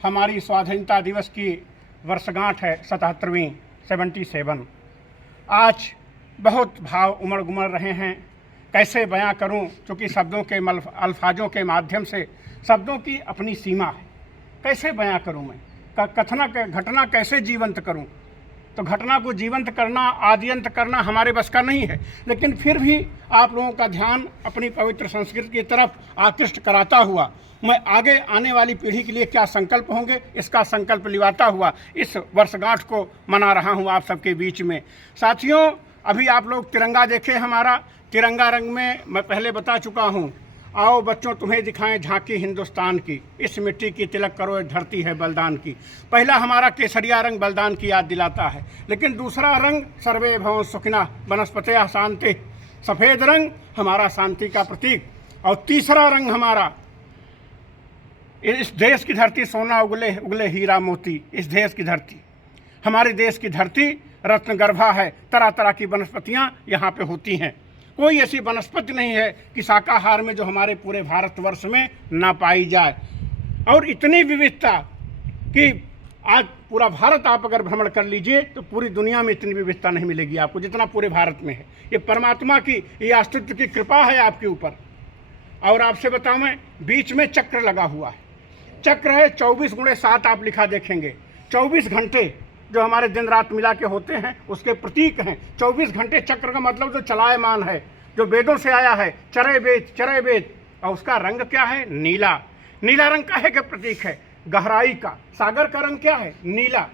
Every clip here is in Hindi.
हमारी स्वाधीनता दिवस की वर्षगांठ है 77वीं 77। आज बहुत भाव उमड़ घुमड़ रहे हैं। कैसे बयां करूं, क्योंकि शब्दों के अल्फाजों के माध्यम से शब्दों की अपनी सीमा है। कैसे बयां करूं मैं, घटना कैसे जीवंत करूं। तो घटना को जीवंत करना, आद्यंत करना हमारे बस का नहीं है, लेकिन फिर भी आप लोगों का ध्यान अपनी पवित्र संस्कृति की तरफ आकृष्ट कराता हुआ मैं आगे आने वाली पीढ़ी के लिए क्या संकल्प होंगे, इसका संकल्प लिवाता हुआ इस वर्षगांठ को मना रहा हूं आप सबके बीच में। साथियों, अभी आप लोग तिरंगा देखे, हमारा तिरंगा रंग में मैं पहले बता चुका हूं। आओ बच्चों, तुम्हें दिखाएं झांकी हिंदुस्तान की, इस मिट्टी की तिलक करो, धरती है बलिदान की। पहला हमारा केसरिया रंग बलिदान की याद दिलाता है, लेकिन दूसरा रंग सर्वे भवन्तु सुखिनः वनस्पतयः शांति, सफ़ेद रंग हमारा शांति का प्रतीक। और तीसरा रंग हमारा, इस देश की धरती सोना उगले उगले हीरा मोती, इस देश की धरती, हमारे देश की धरती रत्नगर्भा है। तरह तरह की वनस्पतियाँ यहाँ पे होती हैं। कोई ऐसी वनस्पति नहीं है कि शाकाहार में जो हमारे पूरे भारतवर्ष में ना पाई जाए। और इतनी विविधता कि आज पूरा भारत आप अगर भ्रमण कर लीजिए तो पूरी दुनिया में इतनी विविधता नहीं मिलेगी आपको जितना पूरे भारत में है। ये परमात्मा की, ये अस्तित्व की कृपा है आपके ऊपर। और आपसे बताऊं मैं, बीच में चक्र लगा हुआ है। चक्र है 24x7 आप लिखा देखेंगे। 24 घंटे जो हमारे दिन रात मिला के होते हैं उसके प्रतीक हैं। 24 घंटे चक्र का मतलब जो चलायमान है, जो वेदों से आया है, चरे वेद। और उसका रंग क्या है? नीला। नीला रंग काहे का प्रतीक है? गहराई का। सागर का रंग क्या है? नीला।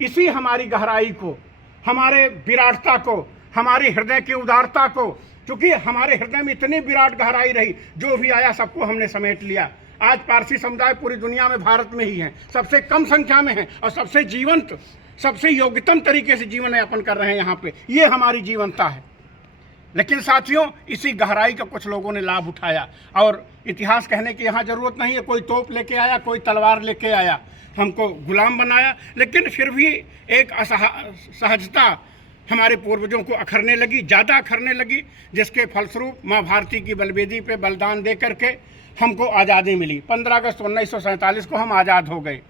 इसी हमारी गहराई को, हमारे विराटता को, हमारी हृदय की उदारता को, क्योंकि हमारे हृदय में इतनी विराट गहराई रही, जो भी आया सबको हमने समेट लिया। आज पारसी समुदाय पूरी दुनिया में भारत में ही है, सबसे कम संख्या में है और सबसे जीवंत, सबसे योग्यतम तरीके से जीवन यापन कर रहे हैं यहाँ पे। ये हमारी जीवंतता है। लेकिन साथियों, इसी गहराई का कुछ लोगों ने लाभ उठाया और इतिहास कहने की यहाँ ज़रूरत नहीं है। कोई तोप लेके आया, कोई तलवार लेके आया, हमको गुलाम बनाया। लेकिन फिर भी एक असहजता हमारे पूर्वजों को अखरने लगी, ज़्यादा अखरने लगी, जिसके फलस्वरूप माँ भारती की बलवेदी पे बलिदान दे करके हमको आज़ादी मिली। 15 अगस्त 1947 को हम आज़ाद हो गए।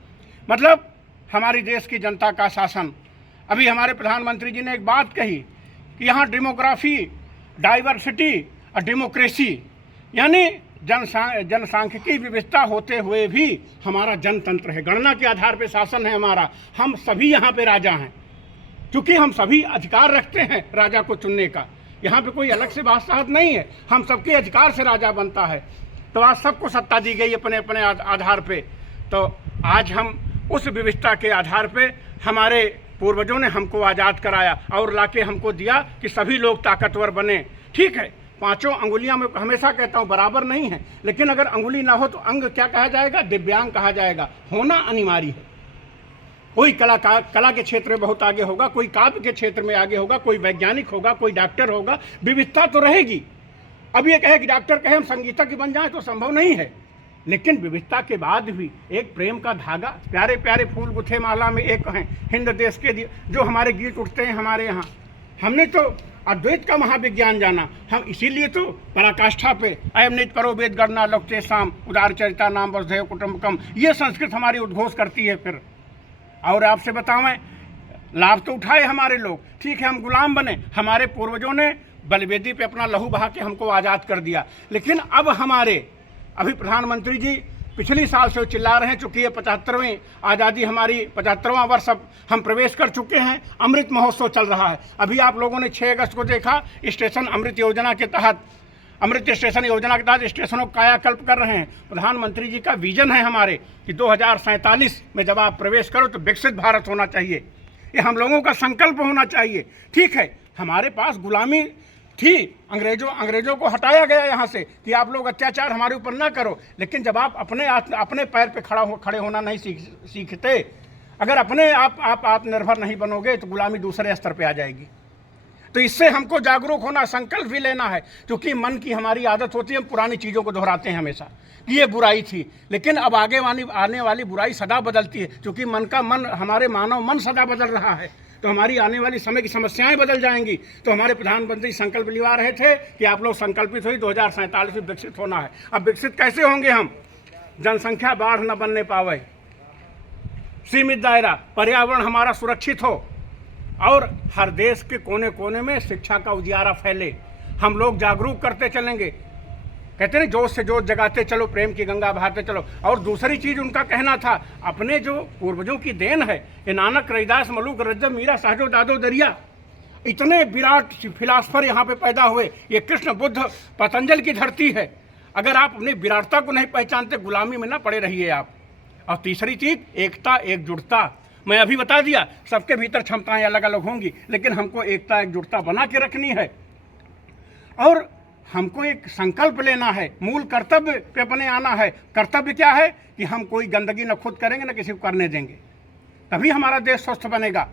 मतलब हमारी देश की जनता का शासन। अभी हमारे प्रधानमंत्री जी ने एक बात कही कि यहाँ डेमोग्राफी, डाइवर्सिटी और डेमोक्रेसी, यानी जनसांख्यिकी विविधता होते हुए भी हमारा जनतंत्र है। गणना के आधार पर शासन है हमारा। हम सभी यहाँ पे राजा हैं, क्योंकि हम सभी अधिकार रखते हैं राजा को चुनने का। यहाँ पे कोई अलग से बादशाहत नहीं है, हम सबके अधिकार से राजा बनता है। तो आज सबको सत्ता दी गई अपने अपने आधार पे। तो आज हम उस विविधता के आधार पे, हमारे पूर्वजों ने हमको आज़ाद कराया और लाके हमको दिया कि सभी लोग ताकतवर बने। ठीक है, 5 अंगुलियां मैं हमेशा कहता हूँ बराबर नहीं है, लेकिन अगर अंगुली ना हो तो अंग क्या कहा जाएगा? दिव्यांग कहा जाएगा। होना अनिवार्य है। कोई कला के क्षेत्र में बहुत आगे होगा, कोई काव्य के क्षेत्र में आगे होगा, कोई वैज्ञानिक होगा, कोई डॉक्टर होगा। विविधता तो रहेगी। अब ये कहे कि डॉक्टर कहे हम संगीतज्ञ बन जाए तो संभव नहीं है। लेकिन विविधता के बाद भी एक प्रेम का धागा, प्यारे प्यारे फूल गुथे माला में एक हैं हिंद देश के जो हमारे गीत उठते हैं हमारे यहाँ। हमने तो अद्वैत का महाविज्ञान जाना, हम इसीलिए तो पराकाष्ठा पे अयम नित परो वेद गणना लोकते शाम उदार चरिता नाम वसुधैव कुटुंबकम, ये संस्कृत हमारी उद्घोष करती है। फिर और आपसे बतावें, लाभ तो उठाए हमारे लोग, ठीक है, हम गुलाम बने। हमारे पूर्वजों ने बलवेदी पे अपना लहू बहा के हमको आज़ाद कर दिया। लेकिन अब हमारे अभी प्रधानमंत्री जी पिछली साल से चिल्ला रहे हैं, चूँकि ये 75वीं आज़ादी, हमारी 75वां वर्ष अब हम प्रवेश कर चुके हैं। अमृत महोत्सव चल रहा है। अभी आप लोगों ने 6 अगस्त को देखा, स्टेशन अमृत योजना के तहत, अमृत स्टेशन योजना के तहत स्टेशनों का कायाकल्प कर रहे हैं। प्रधानमंत्री जी का विजन है हमारे कि 2047 में जब आप प्रवेश करो तो विकसित भारत होना चाहिए। ये हम लोगों का संकल्प होना चाहिए। ठीक है, हमारे पास गुलामी थी, अंग्रेजों को हटाया गया यहाँ से कि आप लोग अत्याचार हमारे ऊपर ना करो। लेकिन जब आप अपने पैर पे खड़े होना नहीं सीखते, अगर अपने आप निर्भर नहीं बनोगे तो गुलामी दूसरे स्तर पे आ जाएगी। तो इससे हमको जागरूक होना, संकल्प भी लेना है, क्योंकि मन की हमारी आदत होती है, हम पुरानी चीज़ों को दोहराते हैं हमेशा कि ये बुराई थी। लेकिन अब आने वाली बुराई सदा बदलती है, क्योंकि हमारे मानव मन सदा बदल रहा है। तो हमारी आने वाली समय की समस्याएं बदल जाएंगी। तो हमारे प्रधानमंत्री संकल्प लिवा रहे थे कि आप लोग संकल्पित हुई 2047 में विकसित होना है। अब विकसित कैसे होंगे हम? जनसंख्या बाढ़ न बनने पावे, सीमित दायरा, पर्यावरण हमारा सुरक्षित हो और हर देश के कोने कोने में शिक्षा का उजियारा फैले। हम लोग जागरूक करते चलेंगे। कहते हैं जोश से जोश जगाते चलो, प्रेम की गंगा बहाते चलो। और दूसरी चीज़ उनका कहना था, अपने जो पूर्वजों की देन है, ये नानक, रविदास, मलुक, रज्जब, मीरा, सहजो, दादो, दरिया, इतने विराट फिलासफर यहाँ पे पैदा हुए। ये कृष्ण, बुद्ध, पतंजल की धरती है। अगर आप अपनी विराटता को नहीं पहचानते, गुलामी में ना पड़े रहिए आप। और तीसरी चीज़ एकता, एकजुटता। मैं अभी बता दिया, सबके भीतर क्षमताएं अलग अलग होंगी, लेकिन हमको एकता, एकजुटता बना के रखनी है। और हमको एक संकल्प लेना है, मूल कर्तव्य पे अपने आना है। कर्तव्य क्या है कि हम कोई गंदगी न खुद करेंगे न किसी को करने देंगे, तभी हमारा देश स्वस्थ बनेगा।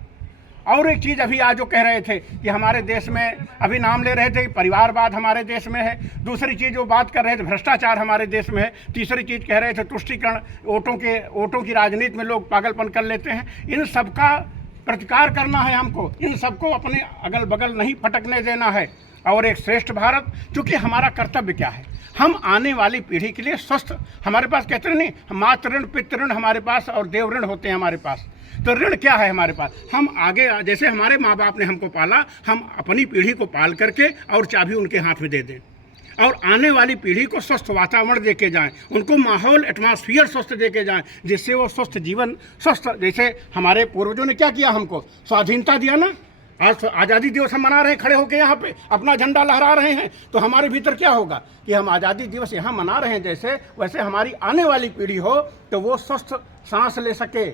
और एक चीज़ अभी आज जो कह रहे थे कि हमारे देश में, अभी नाम ले रहे थे कि परिवारवाद हमारे देश में है। दूसरी चीज़ जो बात कर रहे थे, भ्रष्टाचार हमारे देश में है। तीसरी चीज़ कह रहे थे तुष्टीकरण, वोटों की राजनीति में लोग पागलपन कर लेते हैं। इन सब का प्रतिकार करना है हमको, इन सबको अपने अगल बगल नहीं फटकने देना है। और एक श्रेष्ठ भारत, क्योंकि हमारा कर्तव्य क्या है, हम आने वाली पीढ़ी के लिए स्वस्थ, हमारे पास कहते नहीं, मातृ ऋण, पितृ ऋण हमारे पास और देव ऋण होते हैं हमारे पास। तो ऋण क्या है हमारे पास, हम आगे, जैसे हमारे माँ बाप ने हमको पाला, हम अपनी पीढ़ी को पाल करके और चाबी उनके हाथ में दे दें और आने वाली पीढ़ी को स्वस्थ वातावरण दे के जाएँ, उनको माहौल, एटमॉस्फियर स्वस्थ दे के जाएँ, जिससे वो स्वस्थ जीवन, स्वस्थ, जैसे हमारे पूर्वजों ने क्या किया, हमको स्वाधीनता दिया ना। आज आज़ादी दिवस हम मना रहे हैं, खड़े होकर यहाँ पे अपना झंडा लहरा रहे हैं, तो हमारे भीतर क्या होगा कि हम आज़ादी दिवस यहाँ मना रहे हैं, जैसे वैसे हमारी आने वाली पीढ़ी हो तो वो स्वस्थ सांस ले सके,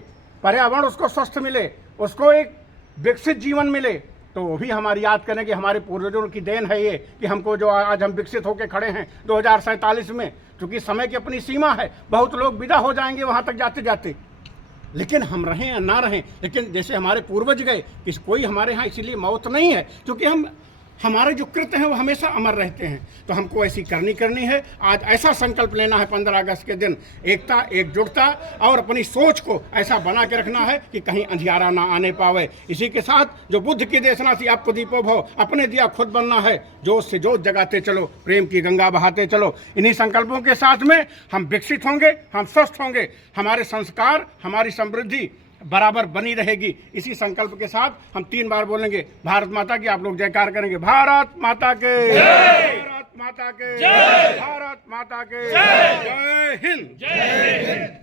पर्यावरण उसको स्वस्थ मिले, उसको एक विकसित जीवन मिले। तो वो भी हमारी याद करें कि हमारे पूर्वजों की देन है ये कि हमको जो आज हम विकसित होकर खड़े हैं 2047 में। क्योंकि समय की अपनी सीमा है, बहुत लोग विदा हो जाएंगे वहाँ तक जाते जाते, लेकिन हम रहें या ना रहें, लेकिन जैसे हमारे पूर्वज गए, कि कोई हमारे यहाँ इसीलिए मौत नहीं है, क्योंकि हमारे जो कृत्य हैं वो हमेशा अमर रहते हैं। तो हमको ऐसी करनी है। आज ऐसा संकल्प लेना है 15 अगस्त के दिन, एकता, एकजुटता, और अपनी सोच को ऐसा बना के रखना है कि कहीं अंधियारा ना आने पावे। इसी के साथ जो बुद्ध की देशना थी, आपको दीपो भव, अपने दिया खुद बनना है, जोश से जोश जगाते चलो, प्रेम की गंगा बहाते चलो। इन्हीं संकल्पों के साथ में हम विकसित होंगे, हम स्वस्थ होंगे, हमारे संस्कार, हमारी समृद्धि बराबर बनी रहेगी। इसी संकल्प के साथ हम 3 बार बोलेंगे भारत माता की, आप लोग जयकार करेंगे, भारत माता के जय, भारत माता के जय, भारत माता के जय, जय हिंद, जय हिंद।